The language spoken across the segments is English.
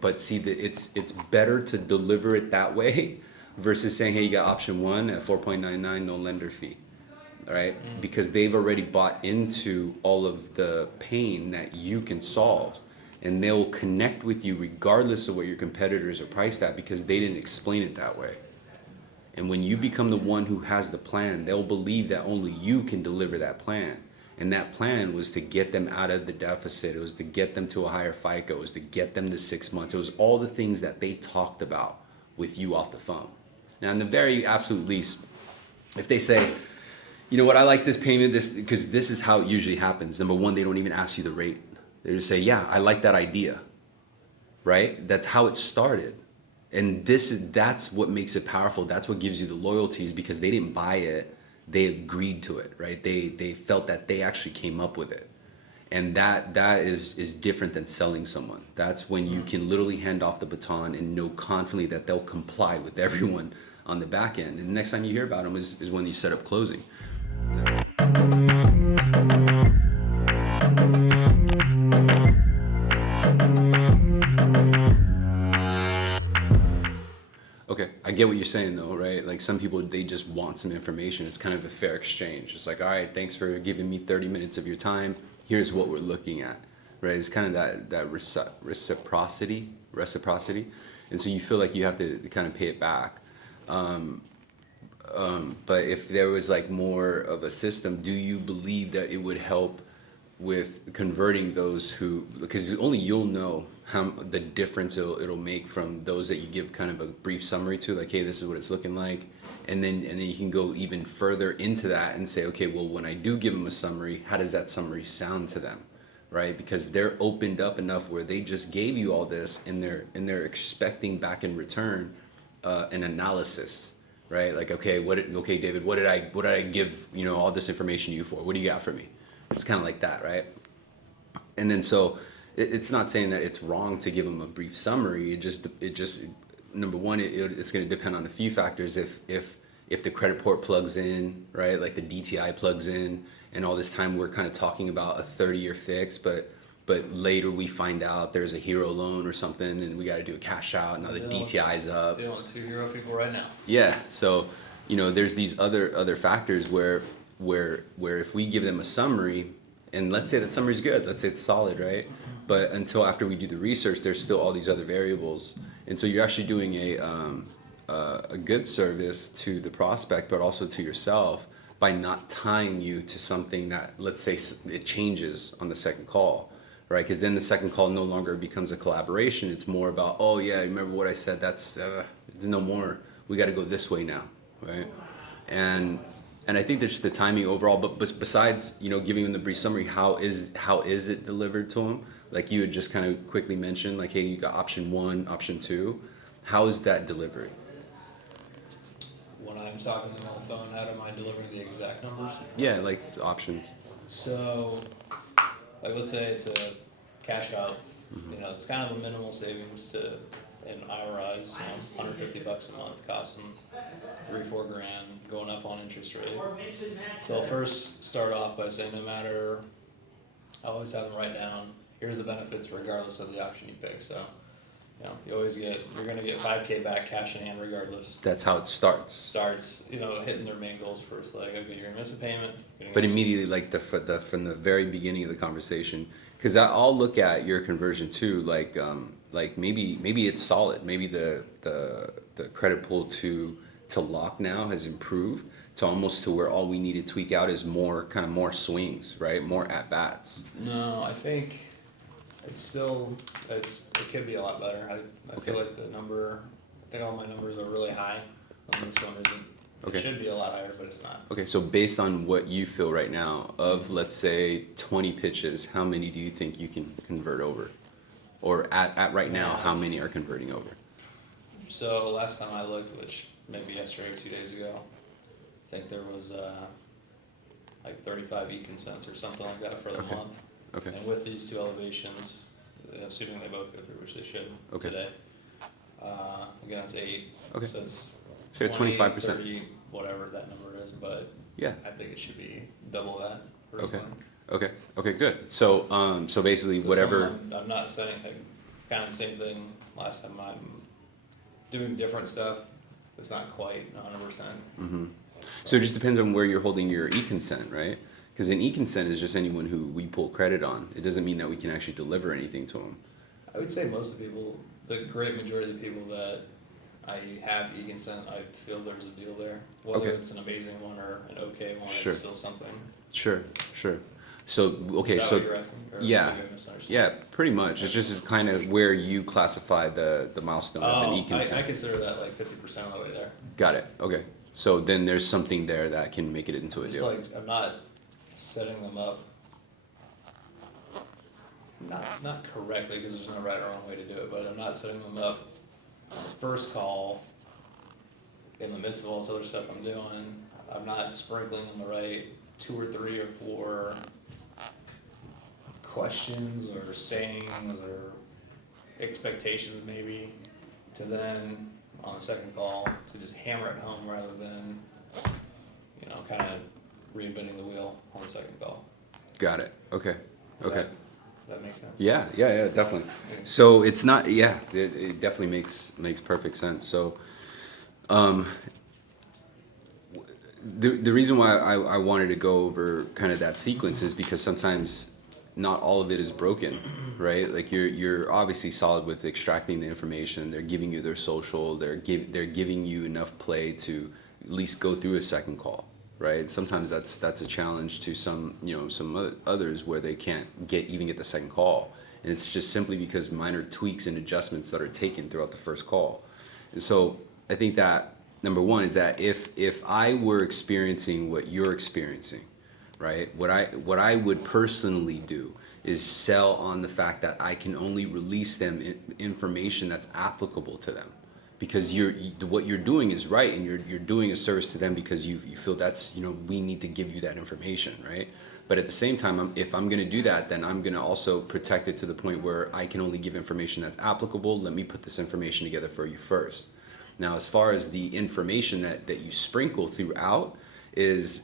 But see, it's better to deliver it that way versus saying, hey, you got option one at 4.99, no lender fee. All right? Because they've already bought into all of the pain that you can solve. And they'll connect with you regardless of what your competitors are priced at because they didn't explain it that way. And when you become the one who has the plan, they'll believe that only you can deliver that plan. And that plan was to get them out of the deficit. It was to get them to a higher FICO. It was to get them to 6 months. It was all the things that they talked about with you off the phone. Now, in the very absolute least, if they say, you know what, I like this payment, because this is how it usually happens. Number one, they don't even ask you the rate. They just say, yeah, I like that idea, right? That's how it started. And that's what makes it powerful. That's what gives you the loyalties, because they didn't buy it. They agreed to it, right? They felt that they actually came up with it. And that is different than selling someone. That's when you can literally hand off the baton and know confidently that they'll comply with everyone on the back end. And the next time you hear about them is when you set up closing. Okay, I get what you're saying though, right? Like some people, they just want some information. It's kind of a fair exchange. It's like, all right, thanks for giving me 30 minutes of your time. Here's what we're looking at, right? It's kind of that reciprocity. And so you feel like you have to kind of pay it back. But if there was like more of a system, do you believe that it would help with converting those who, because only you'll know how the difference it'll make from those that you give kind of a brief summary to, like, hey, this is what it's looking like, and then you can go even further into that and say, okay, well, when I do give them a summary, how does that summary sound to them, right? Because they're opened up enough where they just gave you all this, and they're expecting back in return an analysis, right? Like, okay, David, what did I give all this information to you for? What do you got for me? It's kind of like that, right? And then so it's not saying that it's wrong to give them a brief summary. It just number one, it's going to depend on a few factors. If the credit port plugs in, right, like the DTI plugs in, and all this time we're kind of talking about a 30-year fix, but later we find out there's a hero loan or something, and we got to do a cash out. Now the DTI's up. Dealing with 2 hero people right now. Yeah, so there's these other factors where if we give them a summary, and let's say that summary's good, let's say it's solid, right? But until after we do the research, there's still all these other variables, and so you're actually doing a good service to the prospect, but also to yourself, by not tying you to something that, let's say, it changes on the second call, right? Because then the second call no longer becomes a collaboration. It's more about, oh yeah, remember what I said? That's it's no more. We got to go this way now, right? And I think there's just the timing overall. But besides, giving them the brief summary, how is it delivered to them? Like you had just kind of quickly mentioned, like, hey, you got option one, option two. How is that delivered? When I'm talking to them on the phone, how am I delivering the exact numbers? Yeah, like options. So, like, let's say it's a cash out. It's kind of a minimal savings to, in our eyes, $150 a month, costing $3-4 grand, going up on interest rate. So I'll first start off by saying, no matter, I always have them write down, here's the benefits regardless of the option you pick. So, you're going to get $5K back cash in hand regardless. That's how it starts. Hitting their main goals first. Like, okay, you're going to miss a payment. But immediately, like from the very beginning of the conversation, because I'll look at your conversion too, like maybe it's solid. Maybe the credit pull to lock now has improved to almost to where all we need to tweak out is more swings, right? More at bats. No, I think it could be a lot better. I feel like I think all my numbers are really high, and this one isn't. Okay. It should be a lot higher, but it's not. Okay, so based on what you feel right now, of let's say 20 pitches, how many do you think you can convert over? Or at right now, how many are converting over? So last time I looked, which maybe yesterday or 2 days ago, I think there was like 35 e-consents or something like that for the month. Okay. And with these two elevations, assuming they both go through, which they should today, again, it's 8. Okay. So it's 25%. 30, whatever that number is, but yeah, I think it should be double that. Okay, good. So basically, whatever. I'm not saying kind of the same thing last time. I'm doing different stuff. It's not quite 100%. So it just depends on where you're holding your e-consent, right? Because an e-consent is just anyone who we pull credit on. It doesn't mean that we can actually deliver anything to them. I would say most of the people, the great majority of the people that I have e-consent, I feel there's a deal there. Whether Okay. it's an amazing one or an okay one, Sure. it's still something. Sure. So, okay, Is that so what you're asking? Or yeah. maybe I misunderstood? Yeah, pretty much. It's just kind of where you classify the milestone of an Oh, e-consent. I consider that like 50% of the way there. Got it. Okay. So then there's something there that can make it into a Just deal. like, I'm not setting them up, not correctly, because there's no right or wrong way to do it, but I'm not setting them up on the first call in the midst of all this other stuff I'm doing. I'm not sprinkling in the right 2 or 3 or 4 questions or sayings or expectations maybe, to then on the second call to just hammer it home rather than, kind of reinventing the wheel on the second call. Got it. Okay. Does Okay. that make sense? Yeah, definitely. So it's not, it definitely makes perfect sense. So, the reason why I wanted to go over kind of that sequence is because sometimes not all of it is broken, right? Like you're obviously solid with extracting the information. They're giving you their social. They're giving you enough play to at least go through a second call, right? Sometimes that's a challenge to some others where they can't even get the second call, and it's just simply because minor tweaks and adjustments that are taken throughout the first call. And so I think that number one is that if I were experiencing what you're experiencing, right? What I would personally do is sell on the fact that I can only release them information that's applicable to them, because what you're doing is right, and you're doing a service to them because you feel that's we need to give you that information, right? But at the same time, if I'm going to do that, then I'm going to also protect it to the point where I can only give information that's applicable. Let me put this information together for you first. Now, as far as the information that you sprinkle throughout is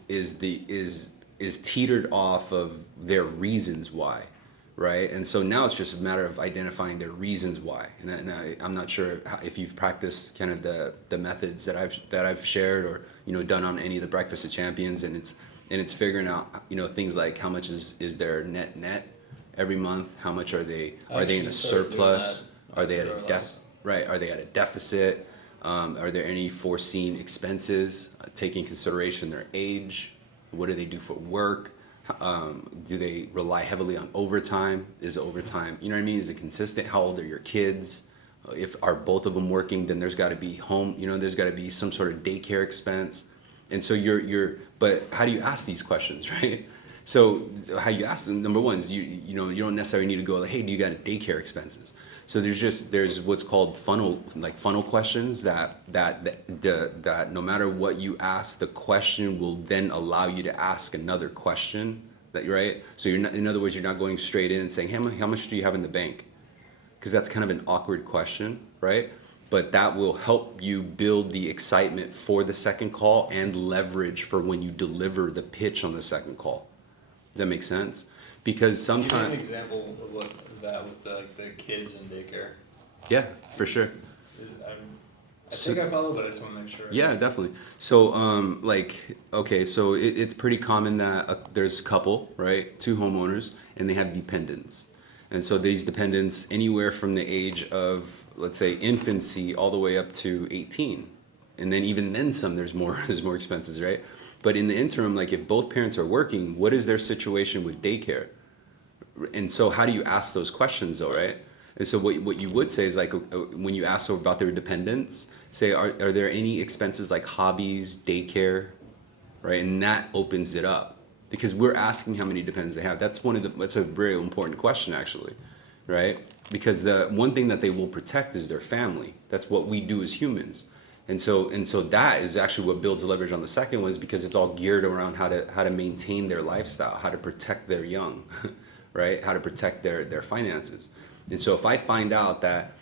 teetered off of their reasons why, right? And so now it's just a matter of identifying their reasons why. And I'm not sure if you've practiced kind of the methods that I've shared or done on any of the Breakfast of Champions, and it's figuring out things like how much is their net every month, how much are they in a surplus, are they at a deficit, are there any foreseen expenses, taking consideration their age, what do they do for work, do they rely heavily on overtime, is overtime is it consistent, how old are your kids, if are both of them working, then there's got to be home, there's got to be some sort of daycare expense. And so but how do you ask these questions, right? So how you ask them, number one is you don't necessarily need to go like, hey, do you got daycare expenses? So there's what's called funnel questions that no matter what you ask, the question will then allow you to ask another question, right? So in other words, you're not going straight in and saying, hey, how much do you have in the bank? Because that's kind of an awkward question, right? But that will help you build the excitement for the second call and leverage for when you deliver the pitch on the second call. Does that make sense? Because sometimes... Give me an example of what that with the kids in daycare. Yeah, for sure. I think I follow, but I just want to make sure. Yeah, definitely. So, so it's pretty common that there's a couple, right? 2 homeowners, and they have dependents. And so these dependents, anywhere from the age of, let's say, infancy all the way up to 18. And then even then some, there's more expenses, right? But in the interim, like if both parents are working, what is their situation with daycare? And so how do you ask those questions though, right? And so what you would say is like, when you ask about their dependents, say, are there any expenses like hobbies, daycare, right? And that opens it up, because we're asking how many dependents they have. That's a very important question actually, right? Because the one thing that they will protect is their family. That's what we do as humans. And so that is actually what builds leverage on the second one, is because it's all geared around how to maintain their lifestyle, how to protect their young, right? How to protect their finances. And so if I find out that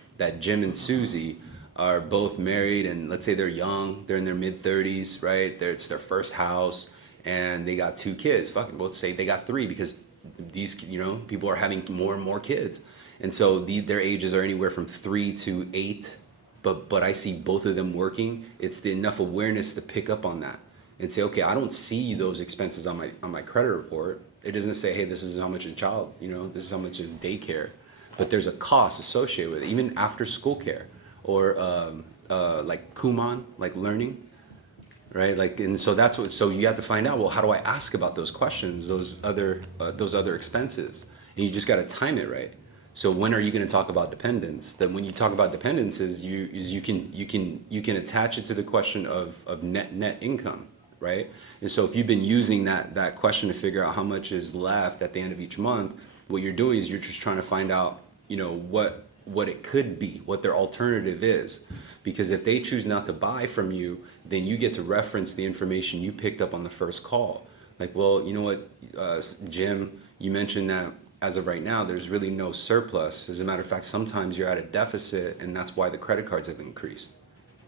Jim and Susie are both married, and let's say they're young, they're in their mid-30s, right? It's their first house, and they got 2 kids. Fucking both say they got 3, because these people are having more and more kids. And so their ages are anywhere from 3 to 8, but I see both of them working. It's the enough awareness to pick up on that and say, okay, I don't see those expenses on my credit report. It doesn't say, hey, this is how much a child, this is how much is daycare, but there's a cost associated with it, even after school care or like Kumon, like learning, right? Like, and so so you have to find out, well, how do I ask about those questions, those other expenses, and you just got to time it right. So when are you going to talk about dependence? That when you talk about dependences, you can attach it to the question of net income, right? And so if you've been using that question to figure out how much is left at the end of each month, what you're doing is you're just trying to find out, what it could be, what their alternative is. Because if they choose not to buy from you, then you get to reference the information you picked up on the first call. Like, well, you know what, Jim, you mentioned that as of right now, there's really no surplus. As a matter of fact, sometimes you're at a deficit, and that's why the credit cards have increased,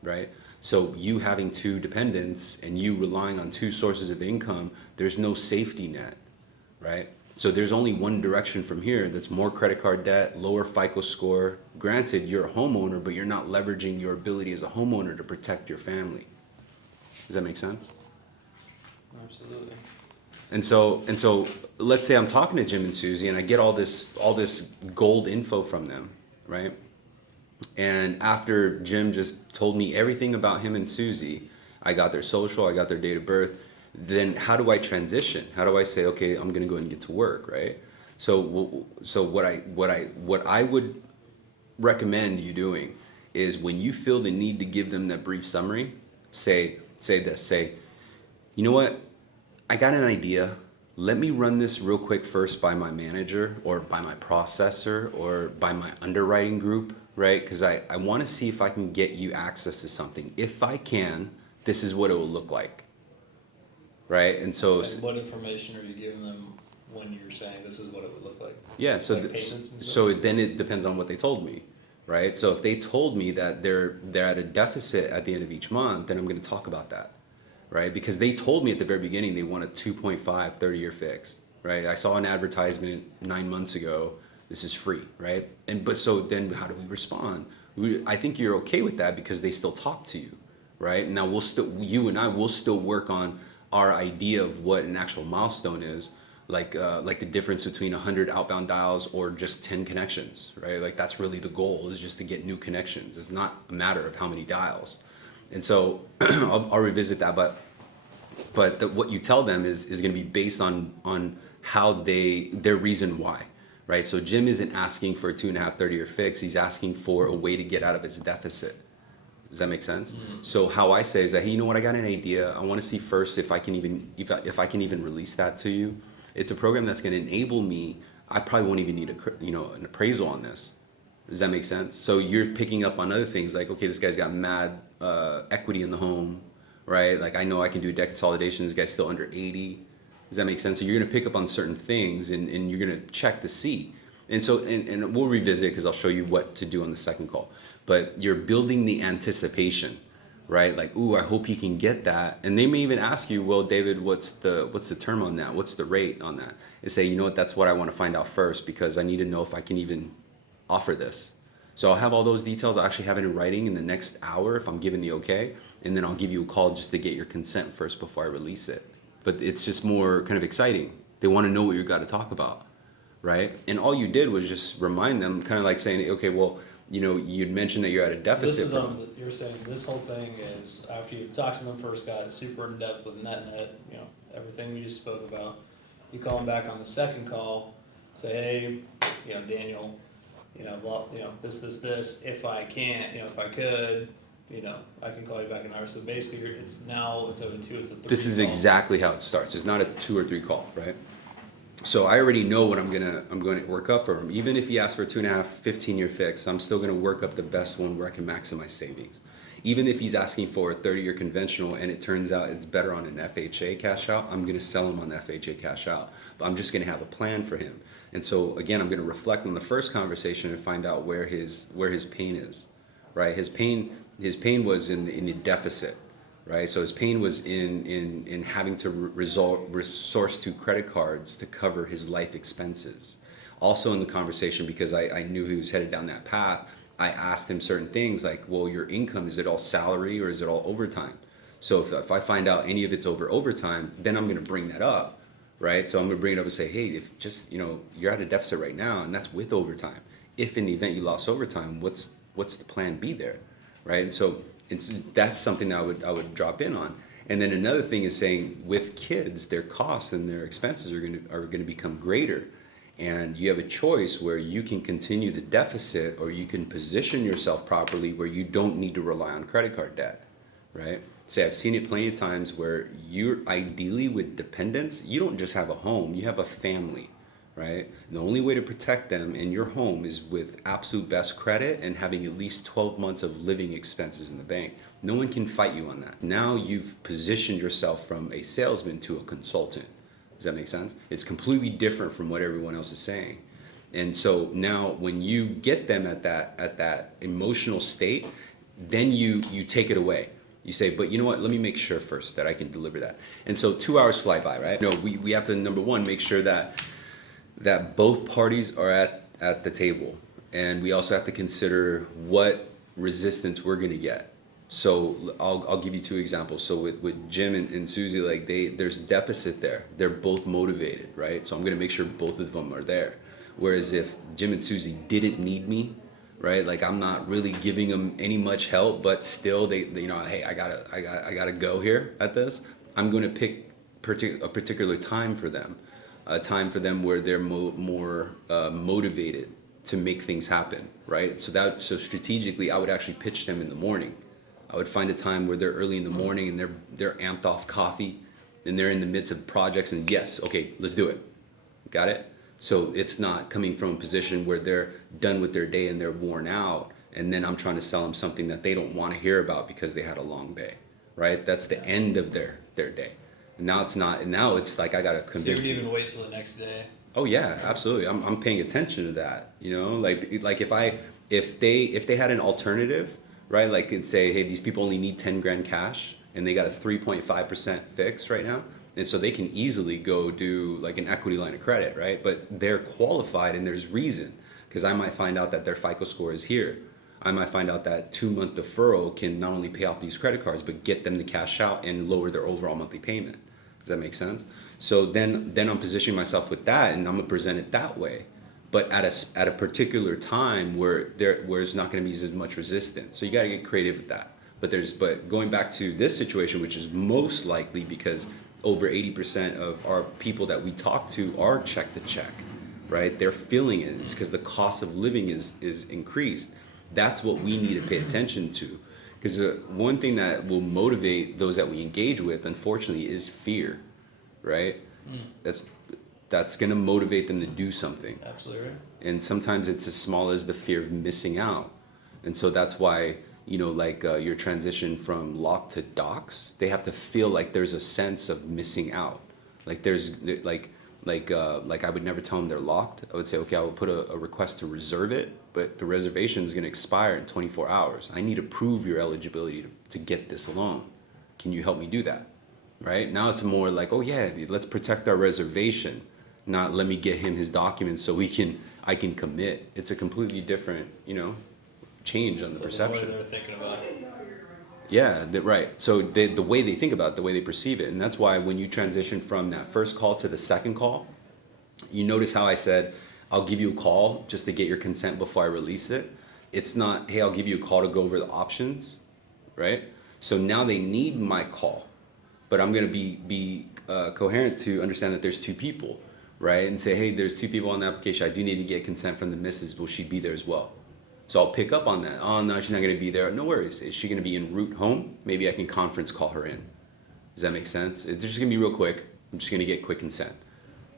right? So you having two dependents and you relying on two sources of income, there's no safety net, right? So there's only one direction from here. That's more credit card debt, lower FICO score. Granted, you're a homeowner, but you're not leveraging your ability as a homeowner to protect your family. Does that make sense? Absolutely. And so let's say I'm talking to Jim and Susie and I get all this gold info from them, right? And after Jim just told me everything about him and Susie, I got their social, I got their date of birth, then how do I transition? How do I say, okay, I'm gonna go and get to work, right? So what I would recommend you doing is when you feel the need to give them that brief summary, say this, you know what? I got an idea. Let me run this real quick first by my manager or by my processor or by my underwriting group, right? Because I want to see if I can get you access to something. If I can, this is what it will look like, right? And so... And what information are you giving them when you're saying this is what it would look like? Yeah, so Like then it depends on what they told me, right? So if they told me that they're at a deficit at the end of each month, then I'm going to talk about that. Right? Because they told me at the very beginning they want a 2.5 30-year fix, right? I saw an advertisement 9 months ago, this is free, right? But so then how do we respond? I think you're okay with that because they still talk to you, right? Now you and I will still work on our idea of what an actual milestone is, like the difference between 100 outbound dials or just 10 connections, right? Like that's really the goal, is just to get new connections. It's not a matter of how many dials. And so I'll revisit that, but what you tell them is going to be based on how their reason why, right? So Jim isn't asking for a 2.5 30-year fix. He's asking for a way to get out of his deficit. Does that make sense? Mm-hmm. So how I say is that, hey, you know what? I got an idea. I want to see first if I can even release that to you. It's a program that's going to enable me. I probably won't even need an appraisal on this. Does that make sense? So you're picking up on other things like, okay, this guy's got mad equity in the home, right? Like I know I can do debt consolidation. This guy's still under 80. Does that make sense? So you're going to pick up on certain things and you're going to check to see. And so, and we'll revisit because I'll show you what to do on the second call. But you're building the anticipation, right? Like, ooh, I hope he can get that. And they may even ask you, well, David, what's the term on that? What's the rate on that? And say, you know what, that's what I want to find out first because I need to know if I can even offer this. So I'll have all those details. I'll actually have it in writing in the next hour if I'm given the okay, and then I'll give you a call just to get your consent first before I release it. But it's just more kind of exciting. They want to know what you've got to talk about, right? And all you did was just remind them, kind of like saying, okay, well, you'd mentioned that you're at a deficit. You're saying this whole thing is after you talked to them first, got super in depth with net, everything we just spoke about. You call them back on the second call, say, hey, Daniel, this, if I can't, if I could, I can call you back an hour. So basically it's 0-2, it's a 3 This is call. exactly how it starts. It's not a 2 or 3 call, right? So I already know what I'm going to work up for him. Even if he asks for a 2.5, 15-year fix, I'm still going to work up the best one where I can maximize savings. Even if he's asking for a 30-year conventional and it turns out it's better on an FHA cash out, I'm going to sell him on the FHA cash out. But I'm just going to have a plan for him. And so again, I'm going to reflect on the first conversation and find out where his pain is, right? His pain was in the deficit, right? So his pain was in having to resource to credit cards to cover his life expenses. Also in the conversation, because I knew he was headed down that path, I asked him certain things like, well, your income, is it all salary or is it all overtime? So if I find out any of it's overtime, then I'm going to bring that up, right? So I'm going to bring it up and say, hey, if just, you're at a deficit right now and that's with overtime. If in the event you lost overtime, what's the plan B there, right? And so that's something that I would drop in on. And then another thing is saying with kids, their costs and their expenses are going to become greater. And you have a choice where you can continue the deficit or you can position yourself properly where you don't need to rely on credit card debt, right? Say I've seen it plenty of times where you're ideally with dependents, you don't just have a home, you have a family, right? And the only way to protect them in your home is with absolute best credit and having at least 12 months of living expenses in the bank. No one can fight you on that. Now you've positioned yourself from a salesman to a consultant. Does that make sense? It's completely different from what everyone else is saying. And so now when you get them at that emotional state, then you take it away. You say, but you know what, let me make sure first that I can deliver that. And so 2 hours fly by, right? No, we have to, number one, make sure that both parties are at the table. And we also have to consider what resistance we're gonna get. So I'll give you 2 examples. So with Jim and Susie, like there's deficit there. They're both motivated, right? So I'm gonna make sure both of them are there. Whereas if Jim and Susie didn't need me, right? Like I'm not really giving them any much help, but still they hey, I gotta go here at this. I'm gonna pick a particular time for them, a time for them where they're more motivated to make things happen, right? So strategically, I would actually pitch them in the morning. I would find a time where they're early in the morning and they're amped off coffee and they're in the midst of projects and yes, okay, let's do it. Got it? So it's not coming from a position where they're done with their day and they're worn out and then I'm trying to sell them something that they don't want to hear about because they had a long day, right? That's the end of their day. And now it's not, and now it's like I got to convince So you would even wait till the next day? Oh yeah, absolutely. I'm paying attention to that, like if they had an alternative, right? Like it'd say, hey, these people only need 10 grand cash and they got a 3.5% fix right now. And so they can easily go do like an equity line of credit, right? But they're qualified and there's reason because I might find out that their FICO score is here. I might find out that 2-month deferral can not only pay off these credit cards, but get them to cash out and lower their overall monthly payment. Does that make sense? So then I'm positioning myself with that and I'm gonna present it that way. But at a particular time where it's not going to be as much resistance. So you got to get creative with that. But going back to this situation, which is most likely because over 80% of our people that we talk to are check to check, right? They're feeling it. It's because the cost of living is increased. That's what we need to pay attention to. Because one thing that will motivate those that we engage with, unfortunately, is fear, right? That's going to motivate them to do something. Absolutely right. And sometimes it's as small as the fear of missing out. And so that's why, your transition from lock to docs, they have to feel like there's a sense of missing out. Like there's like I would never tell them they're locked. I would say, okay, I will put a request to reserve it, but the reservation is going to expire in 24 hours. I need to prove your eligibility to get this loan. Can you help me do that? Right? Now it's more like, oh yeah, let's protect our reservation. Not let me get him his documents so I can commit. It's a completely different, change on the perception. The way they're thinking about it. Yeah, right. So the way they think about it, the way they perceive it. And that's why when you transition from that first call to the second call, you notice how I said, I'll give you a call just to get your consent before I release it. It's not, hey, I'll give you a call to go over the options, right? So now they need my call, but I'm going to be coherent to understand that there's 2 people. Right, and say, hey, there's 2 people on the application. I do need to get consent from the missus. Will she be there as well? So I'll pick up on that. Oh no, she's not going to be there. No worries. Is she going to be en route home? Maybe I can conference call her in. Does that make sense? It's just going to be real quick. I'm just going to get quick consent.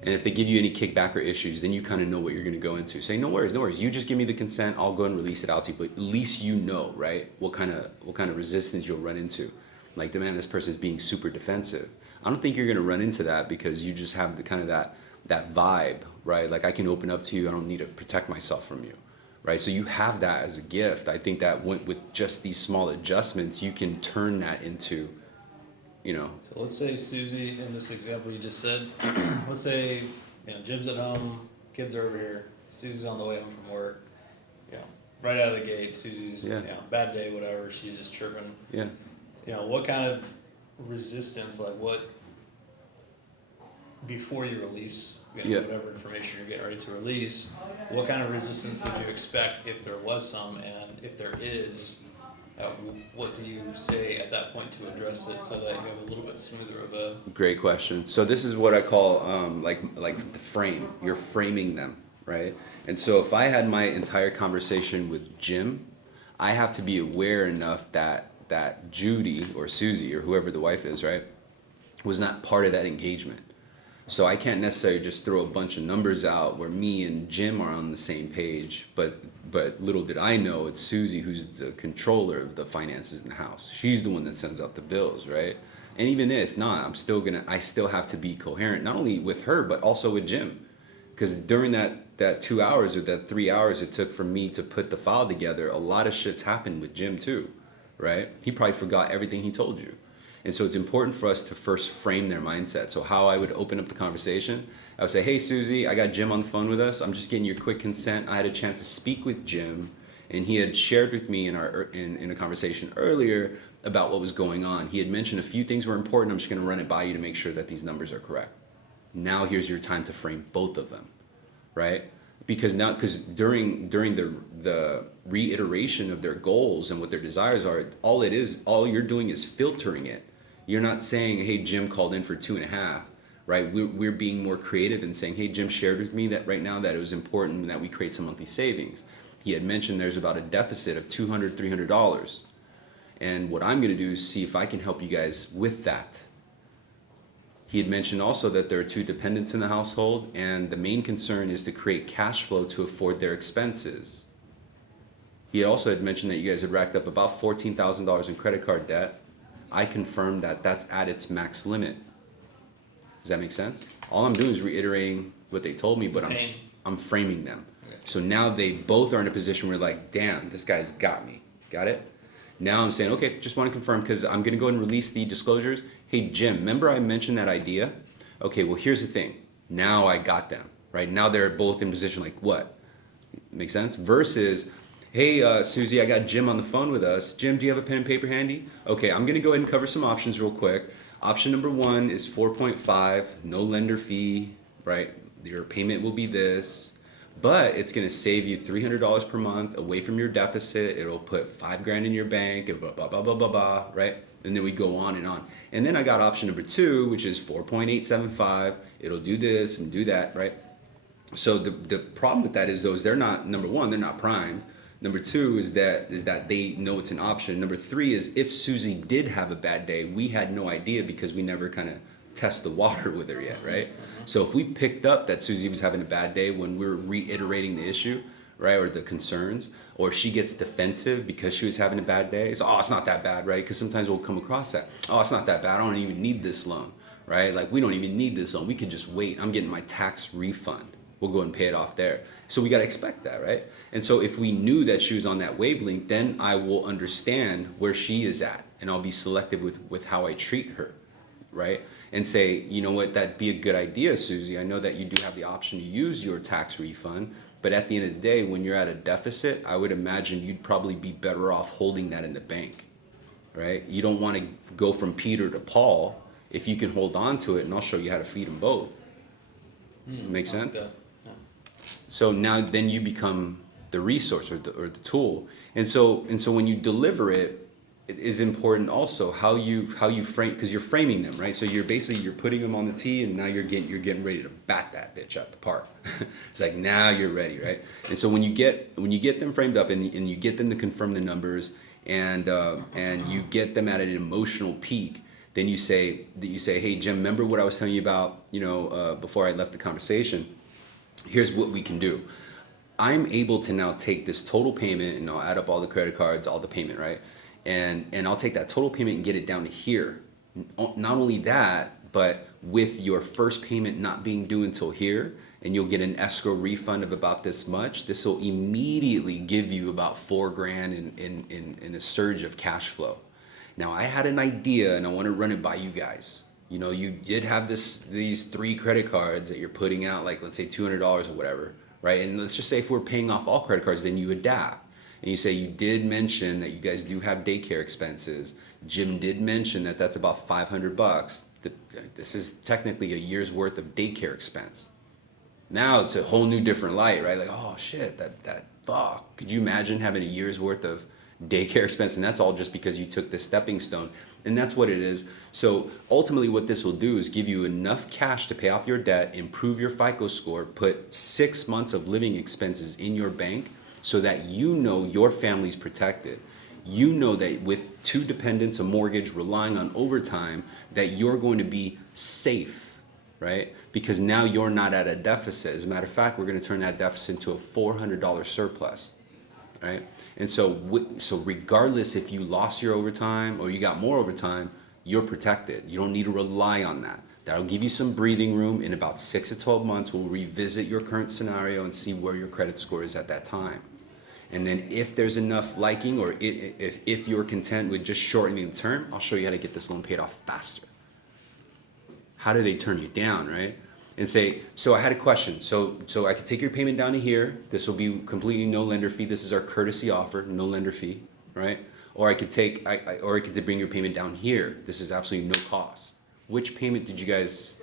And if they give you any kickback or issues, then you kind of know what you're going to go into. Say, no worries. You just give me the consent. I'll go and release it out to you. But at least you know, right, what kind of resistance you'll run into. Like, the man, this person's being super defensive. I don't think you're going to run into that because you just have the kind of that vibe, right? Like, I can open up to you. I don't need to protect myself from you, right? So you have that as a gift. I think that with just these small adjustments, you can turn that into, So let's say, Susie, in this example you just said, let's say, Jim's at home, kids are over here, Susie's on the way home from work, you know, right out of the gate, Susie's, Yeah. you know, bad day, whatever, she's just chirping. Yeah. You know, what kind of resistance, like what, before you release, you know, Yeah. whatever information you're getting ready to release, what kind of resistance would you expect if there was some, and if there is, what do you say at that point to address it so that you have a little bit smoother of a... Great question. So this is what I call like the frame. You're framing them, right? And so if I had my entire conversation with Jim, I have to be aware enough that Judy or Susie or whoever the wife is, right, was not part of that engagement. So I can't necessarily just throw a bunch of numbers out where me and Jim are on the same page, but little did I know it's Susie who's the controller of the finances in the house. She's the one that sends out the bills, right? And even if not, I still have to be coherent, not only with her, but also with Jim. Because during that 2 hours or that 3 hours it took for me to put the file together, a lot of shit's happened with Jim too, right? He probably forgot everything he told you. And so it's important for us to first frame their mindset. So how I would open up the conversation, I would say, hey, Susie, I got Jim on the phone with us. I'm just getting your quick consent. I had a chance to speak with Jim, and he had shared with me in a conversation earlier about what was going on. He had mentioned a few things were important. I'm just going to run it by you to make sure that these numbers are correct. Now here's your time to frame both of them, right? Because during the reiteration of their goals and what their desires are, all you're doing is filtering it. You're not saying, hey, Jim called in for 2.5, right? We're being more creative and saying, hey, Jim shared with me that right now that it was important that we create some monthly savings. He had mentioned there's about a deficit of $200, $300. And what I'm going to do is see if I can help you guys with that. He had mentioned also that there are 2 dependents in the household, and the main concern is to create cash flow to afford their expenses. He also had mentioned that you guys had racked up about $14,000 in credit card debt. I confirmed that that's at its max limit. Does that make sense? All I'm doing is reiterating what they told me, but I'm framing them. Okay. So now they both are in a position where like, damn, this guy's got me. Got it? Now I'm saying, okay, just want to confirm because I'm going to go ahead and release the disclosures. Hey, Jim, remember I mentioned that idea? Okay, well, here's the thing. Now I got them, right? Now they're both in position like what? Make sense? Versus, hey, Susie, I got Jim on the phone with us. Jim, do you have a pen and paper handy? Okay, I'm going to go ahead and cover some options real quick. Option number 1 is 4.5, no lender fee, right? Your payment will be this. But it's going to save you $300 per month away from your deficit. It'll put $5,000 in your bank, blah, blah, blah, blah, blah, blah, right? And then we go on and on. And then I got option number 2, which is 4.875. It'll do this and do that, right? So the problem with that is they're not, number 1, they're not primed. Number 2 is that they know it's an option. Number 3 is if Susie did have a bad day, we had no idea because we never kind of test the water with her yet, right? So if we picked up that Susie was having a bad day when we were reiterating the issue, right, or the concerns, or she gets defensive because she was having a bad day, it's, oh, it's not that bad, right? Because sometimes we'll come across that. Oh, it's not that bad. I don't even need this loan, right? Like, we don't even need this loan. We could just wait. I'm getting my tax refund. We'll go and pay it off there. So we got to expect that, right? And so if we knew that she was on that wavelength, then I will understand where she is at, and I'll be selective with how I treat her, right? And say, you know what, that'd be a good idea, Susie. I know that you do have the option to use your tax refund, but at the end of the day, when you're at a deficit, I would imagine you'd probably be better off holding that in the bank, right? You don't want to go from Peter to Paul if you can hold on to it, and I'll show you how to feed them both. Make sense? Yeah. So now then you become the resource or the tool. And so when you deliver it, it is important also how you frame, because you're framing them, right? So you're putting them on the tee, and now you're getting ready to bat that bitch out the park. It's like, now you're ready, right? And so when you get them framed up and you get them to confirm the numbers and you get them at an emotional peak, then you say, hey, Jim, remember what I was telling you about, before I left the conversation? Here's what we can do. I'm able to now take this total payment, and I'll add up all the credit cards, all the payment, right? And I'll take that total payment and get it down to here. Not only that, but with your first payment not being due until here, and you'll get an escrow refund of about this much, this will immediately give you about $4,000 in a surge of cash flow. Now, I had an idea, and I want to run it by you guys, You know, you did have these 3 credit cards that you're putting out, like let's say $200 or whatever, right? And let's just say if we're paying off all credit cards, then you adapt. And you say you did mention that you guys do have daycare expenses. Jim did mention that that's about $500. This is technically a year's worth of daycare expense. Now it's a whole new different light, right? Like, oh shit, that fuck. Could you imagine having a year's worth of daycare expense? And that's all just because you took the stepping stone. And that's what it is. So ultimately what this will do is give you enough cash to pay off your debt, improve your FICO score, put 6 months of living expenses in your bank so that you know your family's protected. You know that with 2 dependents, a mortgage, relying on overtime, that you're going to be safe, right? Because now you're not at a deficit. As a matter of fact, we're going to turn that deficit into a $400 surplus, right? And so regardless if you lost your overtime or you got more overtime, you're protected. You don't need to rely on that. That'll give you some breathing room. In about 6 to 12 months, we'll revisit your current scenario and see where your credit score is at that time. And then if there's enough liking, or if you're content with just shortening the term, I'll show you how to get this loan paid off faster. How do they turn you down, right? And say, so I had a question. So I could take your payment down to here. This will be completely no lender fee. This is our courtesy offer, no lender fee, right? Or I could bring your payment down here. This is absolutely no cost. Which payment did you guys,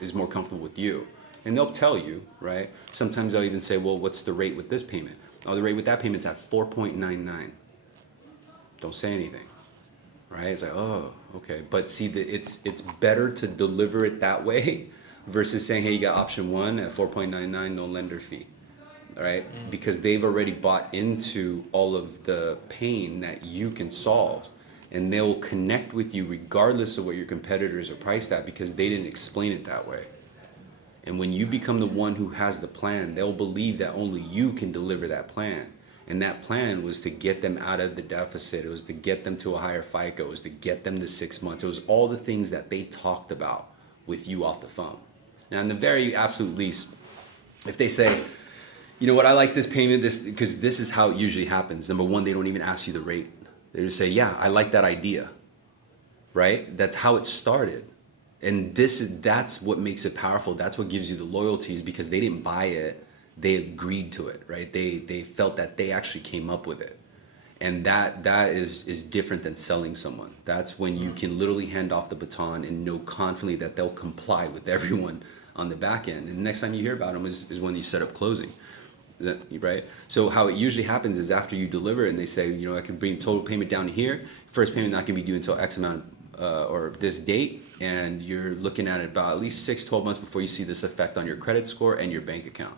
is more comfortable with you? And they'll tell you, right? Sometimes they'll even say, well, what's the rate with this payment? Oh, the rate with that payment's at 4.99. Don't say anything, right? It's like, oh, okay. But see, it's better to deliver it that way versus saying, hey, you got option 1 at 4.99, no lender fee, all right? Because they've already bought into all of the pain that you can solve, and they'll connect with you regardless of what your competitors are priced at because they didn't explain it that way. And when you become the one who has the plan, they'll believe that only you can deliver that plan. And that plan was to get them out of the deficit. It was to get them to a higher FICO. It was to get them to 6 months. It was all the things that they talked about with you off the phone. Now, in the very absolute least, if they say, you know what, I like this payment, because this is how it usually happens. Number one, they don't even ask you the rate. They just say, yeah, I like that idea, right? That's how it started. And that's what makes it powerful. That's what gives you the loyalties, because they didn't buy it. They agreed to it, right? They felt that they actually came up with it. And that is different than selling someone. That's when you can literally hand off the baton and know confidently that they'll comply with everyone on the back end. And the next time you hear about them is when you set up closing, right? So how it usually happens is after you deliver it and they say, I can bring total payment down here. First payment not going to be due until X amount or this date. And you're looking at it about at least 6-12 months before you see this effect on your credit score and your bank account.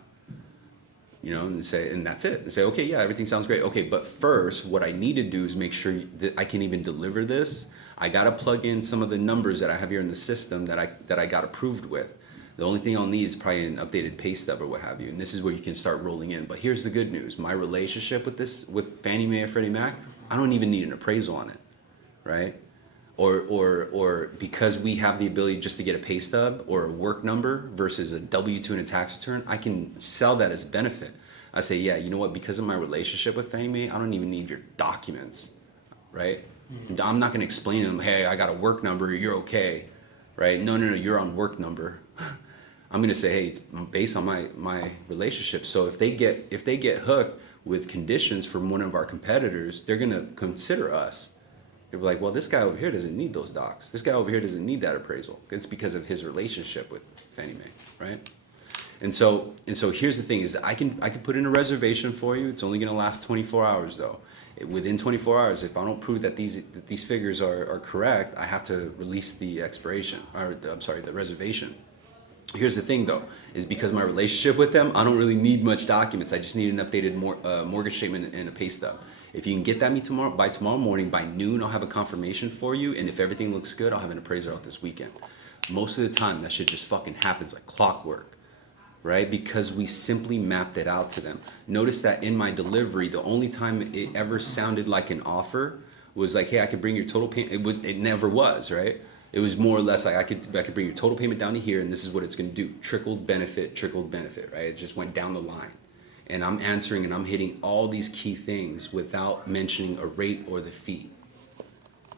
And that's it. And say, okay, yeah, everything sounds great. Okay, but first, what I need to do is make sure that I can even deliver this. I got to plug in some of the numbers that I have here in the system that I got approved with. The only thing I'll need is probably an updated pay stub or what have you. And this is where you can start rolling in. But here's the good news. My relationship with Fannie Mae or Freddie Mac, I don't even need an appraisal on it, right? Or because we have the ability just to get a pay stub or a work number versus a W-2 and a tax return, I can sell that as benefit. I say, yeah, you know what? Because of my relationship with Fannie Mae, I don't even need your documents, right? Mm-hmm. I'm not going to explain to them, hey, I got a work number, you're okay, right? No, you're on work number. I'm going to say, hey, it's based on my relationship. So if they get hooked with conditions from one of our competitors, they're going to consider us. They're like, well, this guy over here doesn't need those docs. This guy over here doesn't need that appraisal. It's because of his relationship with Fannie Mae, right? And so here's the thing: is that I can put in a reservation for you. It's only going to last 24 hours, though. Within 24 hours, if I don't prove that these figures are correct, I have to release the the reservation. Here's the thing, though, is because my relationship with them, I don't really need much documents. I just need an updated mortgage statement and a pay stub. If you can get that by tomorrow morning, by noon, I'll have a confirmation for you. And if everything looks good, I'll have an appraiser out this weekend. Most of the time, that shit just fucking happens like clockwork, right? Because we simply mapped it out to them. Notice that in my delivery, the only time it ever sounded like an offer was like, hey, I could bring your total payment. It never was, right? It was more or less like I could bring your total payment down to here, and this is what it's going to do. Trickled benefit, right? It just went down the line. And I'm answering and I'm hitting all these key things without mentioning a rate or the fee.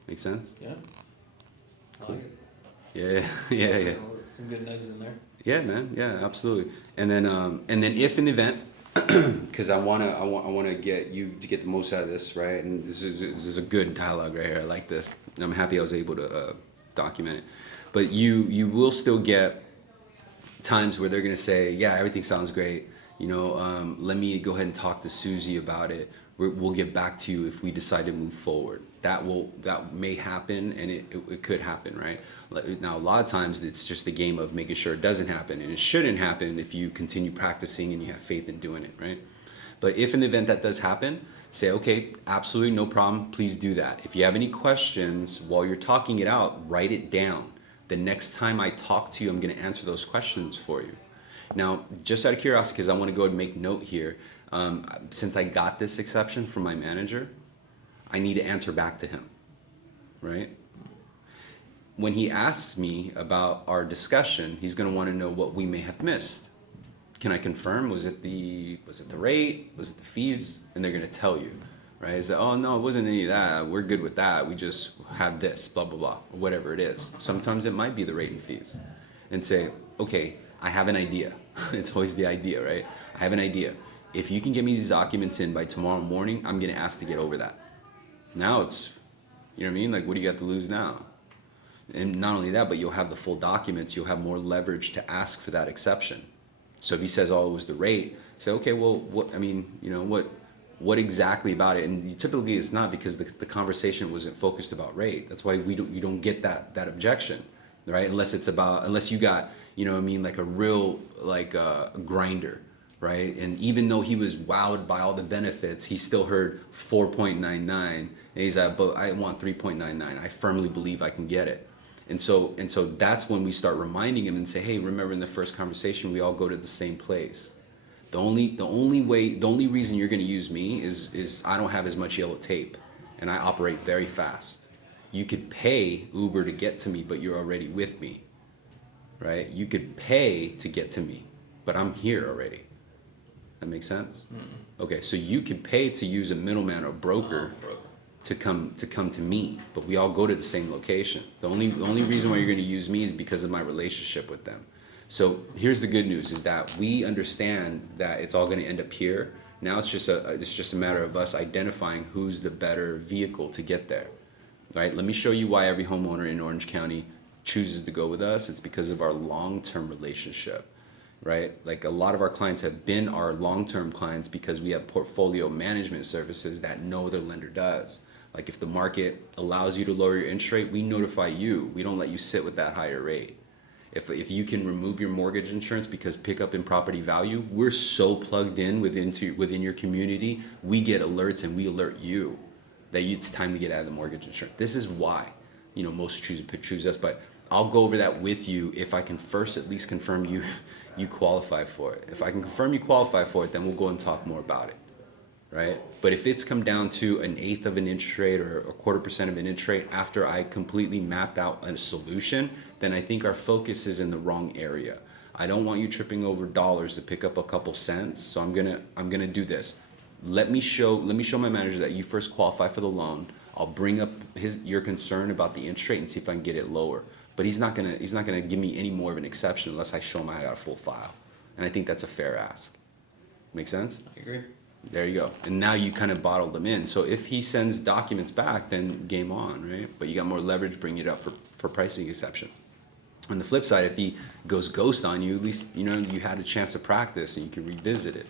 Make sense? Yeah. Cool. Yeah, yeah. Some good nugs in there. Yeah, man. Yeah, absolutely. And then if in the event, because I wanna get you to get the most out of this, right? And this is a good dialogue right here. I like this. And I'm happy I was able to document it. But you will still get times where they're gonna say, yeah, everything sounds great. Let me go ahead and talk to Susie about it. We'll get back to you if we decide to move forward. That may happen, and it could happen, right? Now, a lot of times it's just a game of making sure it doesn't happen, and it shouldn't happen if you continue practicing and you have faith in doing it, right? But if in the event that does happen, say, okay, absolutely no problem, please do that. If you have any questions while you're talking it out, write it down. The next time I talk to you, I'm going to answer those questions for you. Now, just out of curiosity, because I want to go ahead and make note here, since I got this exception from my manager, I need to answer back to him, right? When he asks me about our discussion, he's going to want to know what we may have missed. Can I confirm? Was it the rate? Was it the fees? And they're going to tell you, right? It's like, oh no, it wasn't any of that. We're good with that. We just have this, blah, blah, blah, or whatever it is. Sometimes it might be the rate and fees. And say, okay, I have an idea. It's always the idea, right? I have an idea. If you can get me these documents in by tomorrow morning, I'm going to ask to get over that. Now it's, you know what I mean? Like, what do you got to lose now? And not only that, but you'll have the full documents. You'll have more leverage to ask for that exception. So if he says, oh, it was the rate, say, okay, well, what exactly about it? And typically it's not, because the conversation wasn't focused about rate. That's why you don't get that objection, right? Unless you got, like a real, like a grinder, right? And even though he was wowed by all the benefits, he still heard 4.99, and he's like, but I want 3.99. I firmly believe I can get it. And so that's when we start reminding him and say, hey, remember in the first conversation, we all go to the same place. The only reason you're going to use me is I don't have as much yellow tape, and I operate very fast. You could pay Uber to get to me, but you're already with me, right? You could pay to get to me, but I'm here already. That makes sense? Mm-hmm. Okay, so you could pay to use a middleman or broker to come to me, but we all go to the same location. The only reason why you're going to use me is because of my relationship with them. So here's the good news, is that we understand that it's all going to end up here. Now it's just a matter of us identifying who's the better vehicle to get there, right? Let me show you why every homeowner in Orange County chooses to go with us. It's because of our long-term relationship, right? Like, a lot of our clients have been our long-term clients because we have portfolio management services that no other lender does. Like, if the market allows you to lower your interest rate, we notify you. We don't let you sit with that higher rate. If you can remove your mortgage insurance because pick up in property value, we're so plugged in within your community, we get alerts and we alert you that it's time to get out of the mortgage insurance. This is why, most choose us, but I'll go over that with you if I can first at least confirm you qualify for it. If I can confirm you qualify for it, then we'll go and talk more about it, right? But if it's come down to 1/8 of an interest rate or 1/4% of an interest rate after I completely mapped out a solution, then I think our focus is in the wrong area. I don't want you tripping over dollars to pick up a couple cents, so I'm gonna do this. Let me show my manager that you first qualify for the loan. I'll bring up your concern about the interest rate and see if I can get it lower. But he's not gonna give me any more of an exception unless I show him I got a full file. And I think that's a fair ask. Make sense? I agree. There you go. And now you kind of bottled them in. So if he sends documents back, then game on, right? But you got more leverage bringing it up for pricing exception. On the flip side, if he goes ghost on you, at least, you had a chance to practice and you can revisit it,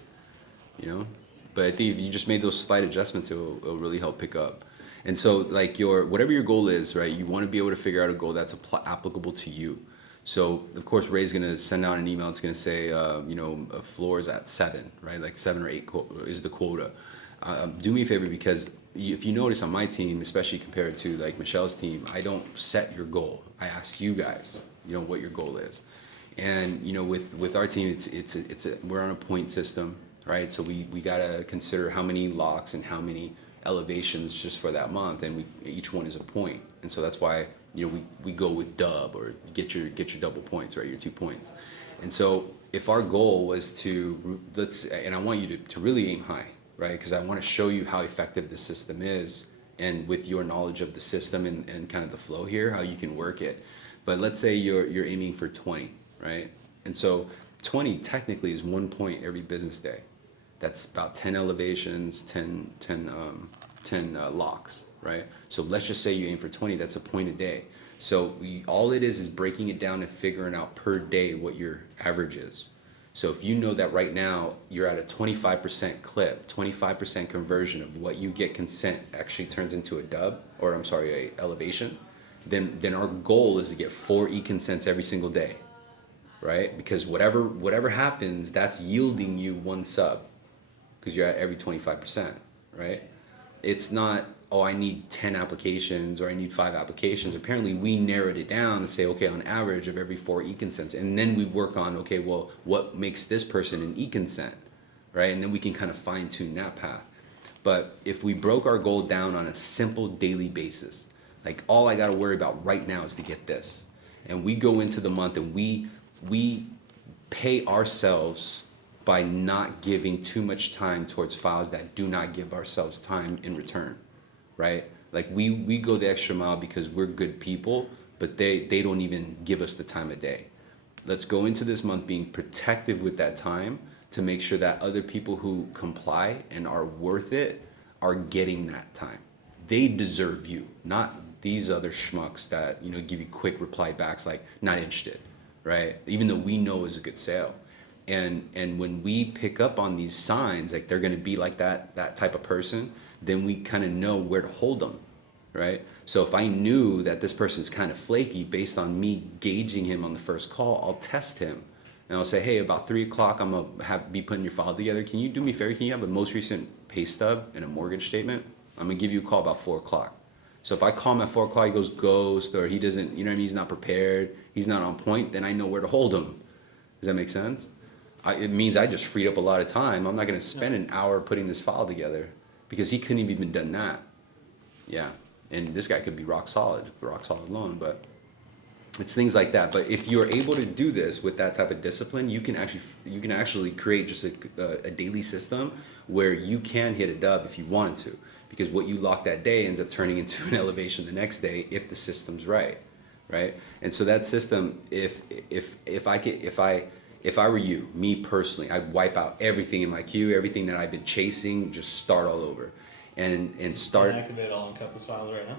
But I think if you just made those slight adjustments, it'll really help pick up. And so, like, whatever your goal is, right, you want to be able to figure out a goal that's applicable to you. So, of course, Ray's going to send out an email. It's going to say, floors at 7, right? Like 7 or 8 is the quota. Do me a favor, because if you notice on my team, especially compared to like Michelle's team, I don't set your goal. I ask you guys, what your goal is. And, with our team, we're on a point system, right? So we got to consider how many locks and how many elevations just for that month, and each one is a point. And so that's why we go with dub, or get your double points, right? Your 2 points. And so if our goal was to, and I want you to really aim high, right? Because I want to show you how effective the system is, and with your knowledge of the system and kind of the flow here, how you can work it. But let's say you're aiming for 20, right? And so 20 technically is 1 point every business day. That's about 10 elevations, 10 locks, right? So let's just say you aim for 20, that's a point a day. So all it is breaking it down and figuring out per day what your average is. So if you know that right now you're at a 25% clip, 25% conversion of what you get consent actually turns into a dub, or I'm sorry, a elevation, then our goal is to get 4 e-consents every single day, right? Because whatever happens, that's yielding you 1 sub, because you're at every 25%, right? It's not, oh, I need 10 applications or I need 5 applications. Apparently we narrowed it down to say, okay, on average of every 4 e-consents. And then we work on, okay, well, what makes this person an e-consent, right? And then we can kind of fine tune that path. But if we broke our goal down on a simple daily basis, like all I got to worry about right now is to get this. And we go into the month and we pay ourselves by not giving too much time towards files that do not give ourselves time in return, right? Like we go the extra mile because we're good people, but they don't even give us the time of day. Let's go into this month being protective with that time to make sure that other people who comply and are worth it are getting that time. They deserve you, not these other schmucks that, you know, give you quick reply backs like not interested, right? Even though we know it's a good sale. And when we pick up on these signs, like they're gonna be like that type of person, then we kind of know where to hold them, right? So if I knew that this person's kind of flaky based on me gauging him on the first call, I'll test him. And I'll say, hey, about 3 o'clock, I'm gonna be putting your file together. Can you do me a favor? Can you have a most recent pay stub and a mortgage statement? I'm gonna give you a call about 4 o'clock. So if I call him at 4 o'clock, he goes ghost, or he doesn't, you know what I mean? He's not prepared, he's not on point, then I know where to hold him. Does that make sense? It means I just freed up a lot of time. I'm not gonna spend an hour putting this file together because he couldn't have even done that. Yeah, and this guy could be rock solid loan, but it's things like that. But if you're able to do this with that type of discipline, you can actually create just a daily system where you can hit a dub if you wanted to, because what you lock that day ends up turning into an elevation the next day if the system's right? And so that system, if I were you, me personally, I'd wipe out everything in my queue, everything that I've been chasing, just start all over, and start. Activate all Encompass files right now.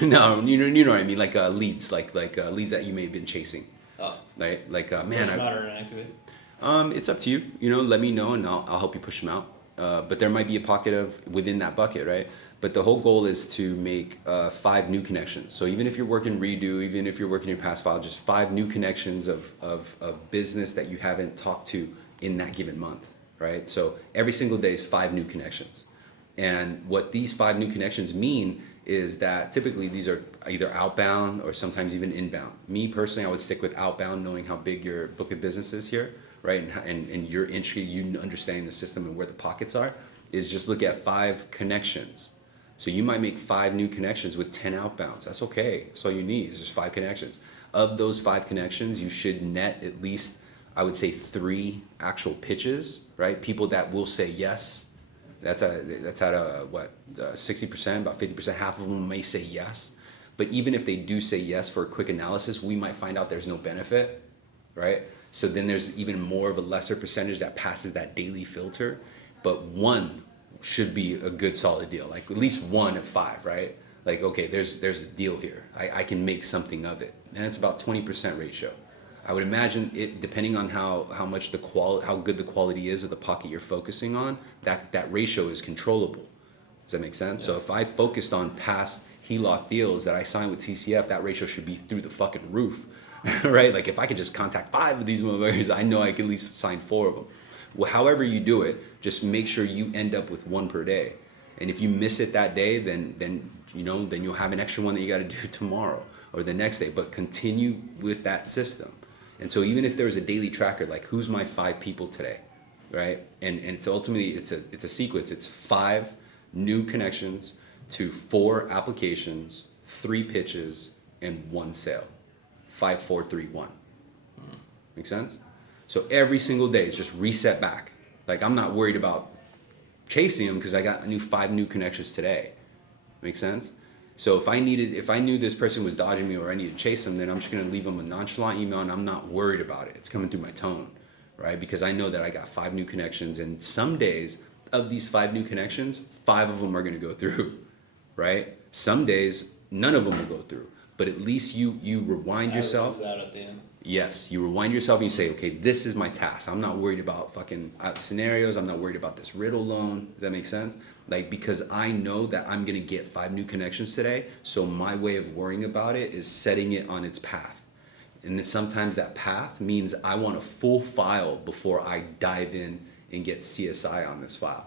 No, you know what I mean, like leads, like leads that you may have been chasing. Oh. Right, like Push them out or inactivate? It's up to you. You know, let me know and I'll help you push them out. But there might be a pocket of within that bucket, right? But the whole goal is to make 5 new connections. So even if you're working redo, even if you're working your past file, just 5 new connections of business that you haven't talked to in that given month, right? So every single day is 5 new connections. And what these 5 new connections mean is that typically these are either outbound or sometimes even inbound. Me personally, I would stick with outbound, knowing how big your book of business is here, right? And your entry, you understanding the system and where the pockets are, is just look at 5 connections. So you might make 5 new connections with 10 outbounds. That's okay. That's all you need is just 5 connections. Of those 5 connections, you should net at least, I would say, 3 actual pitches, right? People that will say yes. That's at a what, 60%, about 50%, half of them may say yes. But even if they do say yes for a quick analysis, we might find out there's no benefit, right? So then there's even more of a lesser percentage that passes that daily filter. But 1 should be a good solid deal, like at least 1 of 5, right? Like, okay, there's a deal here. I can make something of it. And it's about 20% ratio. I would imagine it, depending on how good the quality is of the pocket you're focusing on, that ratio is controllable. Does that make sense? Yeah. So if I focused on past HELOC deals that I signed with TCF, that ratio should be through the fucking roof, right? Like if I could just contact 5 of these motherfuckers, I know I can at least sign 4 of them. Well, however you do it, just make sure you end up with 1 per day. And if you miss it that day, then you'll have an extra one that you got to do tomorrow or the next day. But continue with that system. And so even if there's a daily tracker, like who's my 5 people today, right? And it's ultimately, it's a sequence. It's 5 new connections to 4 applications, 3 pitches, and 1 sale. 5, 4, 3, 1. Make sense? So every single day it's just reset back. Like I'm not worried about chasing them because I got 5 new connections today. Make sense? So if I knew this person was dodging me or I needed to chase them, then I'm just gonna leave them a nonchalant email and I'm not worried about it. It's coming through my tone, right? Because I know that I got 5 new connections, and some days of these 5 new connections, 5 of them are gonna go through, right? Some days none of them will go through, but at least you rewind yourself. Averages out at the end. Yes, you rewind yourself and you say, okay, this is my task. I'm not worried about fucking scenarios. I'm not worried about this riddle loan. Does that make sense? Like, because I know that I'm going to get 5 new connections today. So my way of worrying about it is setting it on its path. And then sometimes that path means I want a full file before I dive in and get CSI on this file.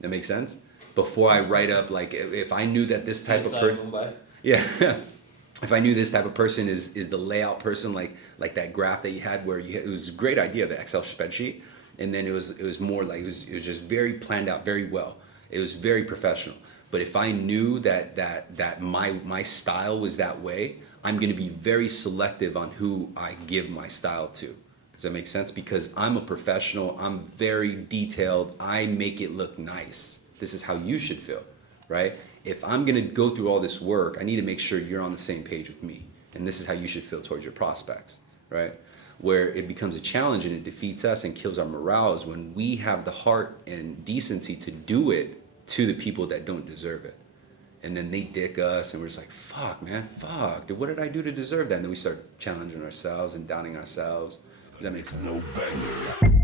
That makes sense? Before I write up, like, if I knew that this type of person, yeah, if I knew this type of person is the layout person, like that graph that you had where it was a great idea, the Excel spreadsheet, and then it was more like it was just very planned out very well. It was very professional. But if I knew that my style was that way, I'm going to be very selective on who I give my style to. Does that make sense? Because I'm a professional. I'm very detailed. I make it look nice. This is how you should feel, right? If I'm going to go through all this work, I need to make sure you're on the same page with me. And this is how you should feel towards your prospects, right? Where it becomes a challenge and it defeats us and kills our morale is when we have the heart and decency to do it to the people that don't deserve it. And then they dick us and we're just like, fuck, man, fuck. What did I do to deserve that? And then we start challenging ourselves and doubting ourselves. Does that make sense? No banger.